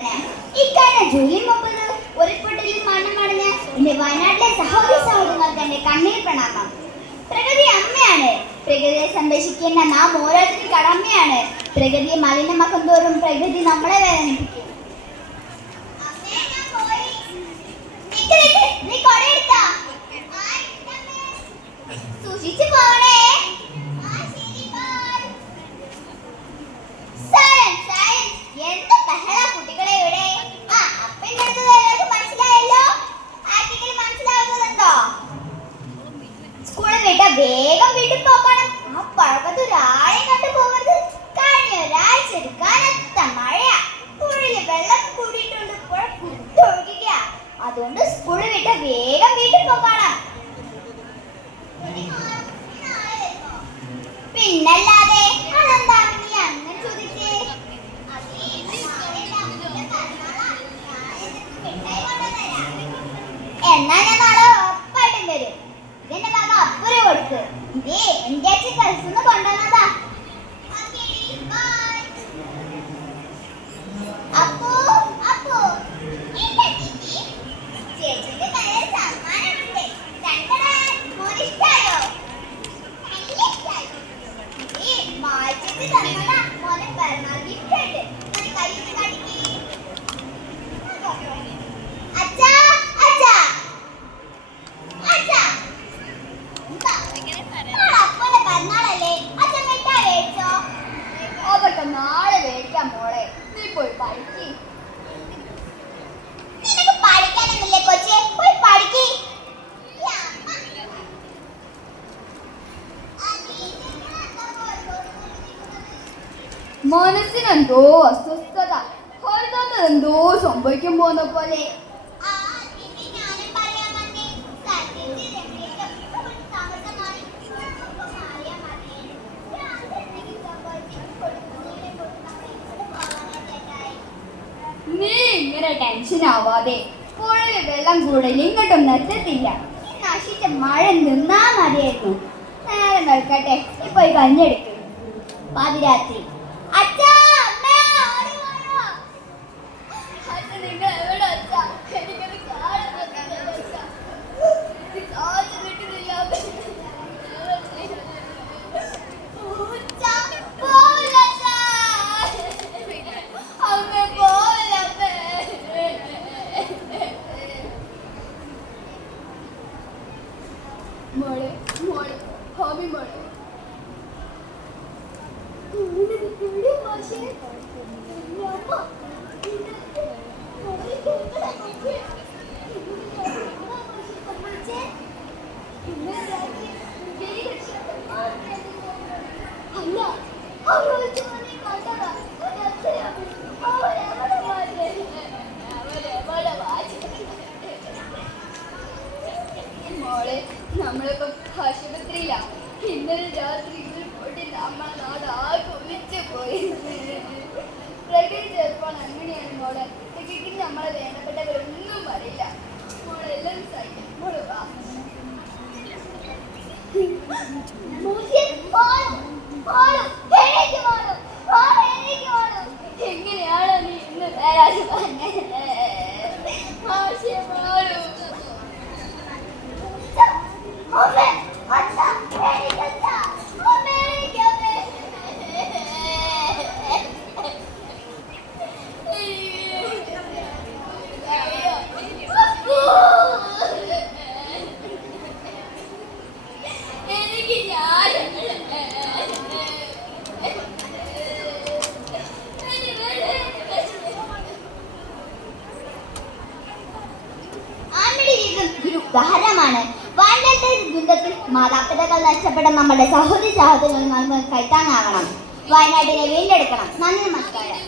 ഇക്കഴിഞ്ഞ ജൂലൈ 30 ഉരുൾപൊട്ടലിൽ മരണമടഞ്ഞ എന്റെ വയനാട്ടിലെ സഹോദരി സഹോദരങ്ങൾക്ക് എന്റെ കണ്ണീർ പ്രണാമം. പ്രകൃതി അമ്മയാണ്. പ്രകൃതിയെ സംരക്ഷിക്കേണ്ട നാം ഓരോരുത്തരും കടമയാണ്. പ്രകൃതിയെ മലിനമാക്കും തോറും പ്രകൃതി നമ്മളെ വേദനിപ്പിക്കും. സൂക്ഷിച്ചു പോണേ. എന്ത് ബഹള കുട്ടികളെ ഇവിടെ. അപ്പൻ്റെ അടുത്ത് മനസ്സിലായല്ലോ. ആർക്കെങ്കിലും മനസ്സിലാവുന്നതുണ്ടോ? സ്കൂളിൽ വിട്ട വേഗം വീട്ടിൽ പോകണം. ആ പഴക്കത്ത് ഒരാളെ കണ്ടു പോകരുത്. കഴിഞ്ഞ ഒരാഴ്ച കനത്ത മഴയാ. പുഴയില് വെള്ളം കൂടിയിട്ടുണ്ട്. പുഴ കുത്തൊഴുകുക. അതുകൊണ്ട് സ്കൂളിൽ വിട്ട വേഗം വീട്ടിൽ പോകണം. പിന്നല്ലാതെ അതെന്താ നീ അങ്ങനെ ചോദിച്ചേ? എന്നാ ഞാൻ നാളെ ഉറപ്പായിട്ടും വരും. ഇതെന്റെ മക അപ്പുറം കൊടുക്ക്. ഇതേ എന്റെ അച്ഛൻ കളിച്ചൊന്ന് കൊണ്ടുവന്നതാ. അപ്പോ അപ്പോ ചേച്ചിന്റെ കയ്യിൽ സമ്മാനമുണ്ട്. മോനിഷ്ടായോ? മാറ്റിട്ട് തന്നതാ. മോനെ പിറന്നാൾ ഗിഫ്റ്റ് ഉണ്ട്. കയ്യിൽ കാണിക്കേ. അച്ഛാ അച്ഛാ അച്ഛാ അപ്പന്റെ പിറന്നാളല്ലേ? അച്ഛൻ മിഠായി മേടിച്ചോ? അതൊക്കെ നാളെ മേടിക്കാം മോളെ. നീ പോയി പഠിക്ക്. നിനക്ക് പഠിക്കാനൊന്നുമില്ലേ കൊച്ചേ? പോയി പഠിക്ക്. മനസ്സിനെന്തോ അസ്വസ്ഥത. എന്തോ സംഭവിക്കാൻ പോകുന്ന പോലെ. നീ ഇങ്ങനെ ടെൻഷൻ ആവാതെ. പുഴയിൽ വെള്ളം കൂടുതൽ ഇങ്ങോട്ടൊന്നും എത്തത്തില്ല. നശിച്ച മഴ നിന്നാ മതിയായിരുന്നു. നേരം കളിക്കട്ടെ. ഇപ്പൊ ഈ കഞ്ഞെടുക്കും. പാതിരാത്രി. അച്ഛാ അമ്മ ഓടി വാ. നിങ്ങൾ എവിടെ അച്ഛാ? എനിക്കത് കാണാൻ പറ്റില്ല അച്ഛാ. മോളെ മോളെ ഹോമി മോളെ മോളെ നമ്മളിപ്പോ ആശുപത്രിയിലാ. ഇന്നലെ രാത്രി പോയിട്ട് നമ്മളെ നാട് ആകെ ഒലിച്ചു പോയി. പ്രകൃതി ചെറുപ്പം അങ്ങനെയാണ് മോളെ. പ്രകൃതിക്ക് നമ്മളെ വേണ്ടപ്പെട്ടവരൊന്നും അറിയില്ല. മോളെ എല്ലാവരും സഹിക്കും. മോള് വാ. എങ്ങനെയാണോ നീ ഇന്ന് വേരാജ് പറഞ്ഞത്? ഉദാഹരണമാണ്. വയനാട്ടിലെ ദുരന്തത്തിൽ മാതാപിതാക്കൾ നഷ്ടപ്പെട്ട നമ്മുടെ സഹോദരി സഹോദരങ്ങൾ നമ്മൾ കൈത്താങ്ങാകണം. വയനാട്ടിനെ വീണ്ടെടുക്കണം. നന്ദി, നമസ്കാരം.